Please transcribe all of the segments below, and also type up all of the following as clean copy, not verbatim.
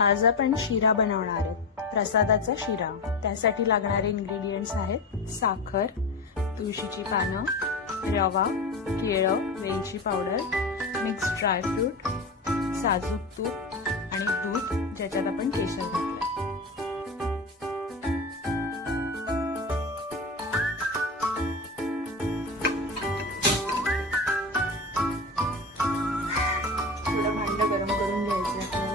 आज आपण शिरा बनवणार आहोत, प्रसादाचा शिरा। त्यासाठी लागणारे इंग्रेडिएंट्स आहेत साखर, तुळशीची पानं, रवा, केळं, वेलची पावडर, मिक्स ड्रायफ्रूट, साजूक तूप आणि दूध ज्याच्यात आपण केशर घातलं। थोडं भांड गरम करून घ्यायचं आपल्याला।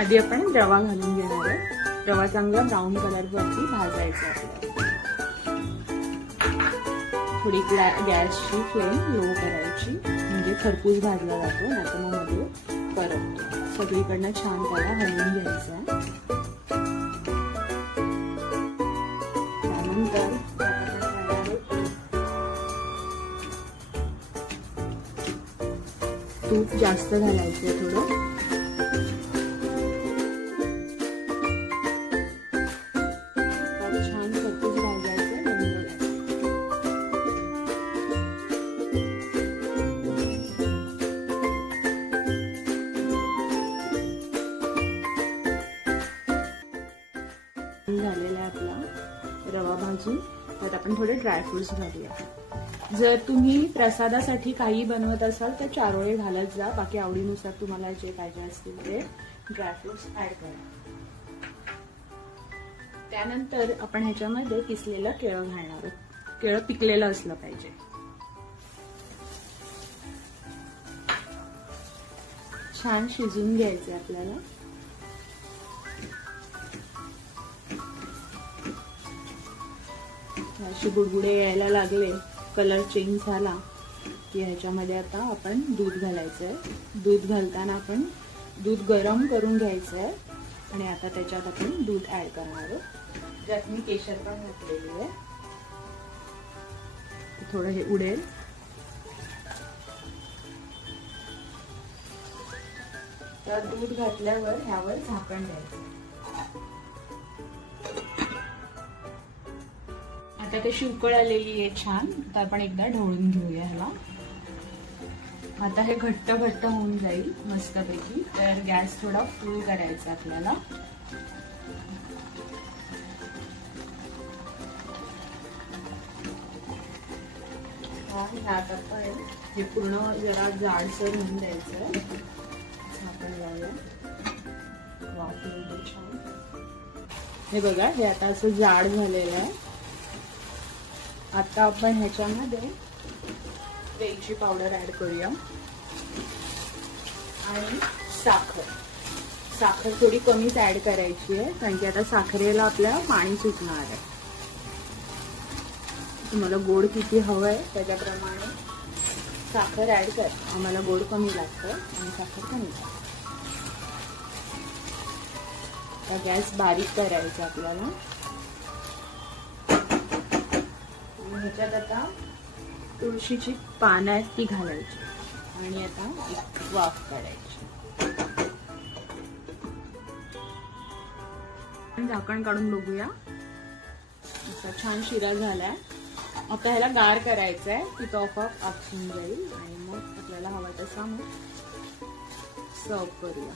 आधी आपण रवा घालून घेणार आहे। रवा चांगला ब्राऊन कलर वरती भाजायचा आपल्याला। थोडी गॅसची फ्लेम लो करायची, म्हणजे खरपूस भाजला जातो, नाहीतर मग मध्ये करपतो। सगळीकडनं छान त्याला हलवून घ्यायचं आहे। त्यानंतर तूप जास्त घालायचं थोडं। छान खरपूस भाजायचं बंद झालेला आपला रवा भाजून। त्यात आपण थोडे ड्रायफ्रुट्स घालूया। जर तुम्ही प्रसादासाठी काही बनवत असाल तर चारोळे घालत जा, बाकी आवडीनुसार तुम्हाला जे पाहिजे असतील ते ड्रायफ्रुट्स ऍड करा। त्यानंतर आपण ह्याच्यामध्ये किसलेलं केळं घालणार आहोत। केळं पिकलेलं असलं पाहिजे। छान शिजून घ्यायचं आपल्याला। अशी बुडबुडे यायला लागले, कलर चेंज झाला की ह्याच्यामध्ये आता आपण दूध घालायचंय। दूध घालताना आपण दूध गरम करून घ्यायचंय आणि आता त्याच्यात आपण दूध ऍड करणार आहोत, ज्यात मी केशर पण घातलेली आहे। थोडं हे उडेल। तर दूध घातल्यावर ह्यावर झाकण द्यायचं। आता कशी उकळ आलेली आहे छान। आता आपण एकदा ढवळून घेऊया ह्याला। आता हे घट्ट घट्ट होऊन जाईल मस्तपैकी। तर गॅस थोडा फुल करायचा आपल्याला। ह्यात आपण हे पूर्ण जरा जाडसर होऊन द्यायचं। झाकण लावूया। वाफ येईल छान। हे बघा, हे आता असं जाड झालेलं आहे। आता आपण ह्याच्यामध्ये वेलची पावडर ऍड करूया आणि साखर थोडी कमीच ऍड करायची आहे, कारण की आता साखरेला आपल्याला पाणी सुटणार आहे। तुम्हाला गोड किती हवंय त्याच्याप्रमाणे साखर ऍड कर। आम्हाला गोड कमी लागतं आणि साखर कमी लागतं। गॅस बारीक करायचा आपल्याला। ह्याच्यात आता तुळशीची पानं आहेत ती घालायची आणि आता एक वाफ काढायची। झाकण काढून बघूया। असा छान शिरा झालाय। आता ह्याला गार करायचंय, ती टॉप ऑफ आखून जाईल आणि मग आपल्याला हवा तसा मग सर्व करूया।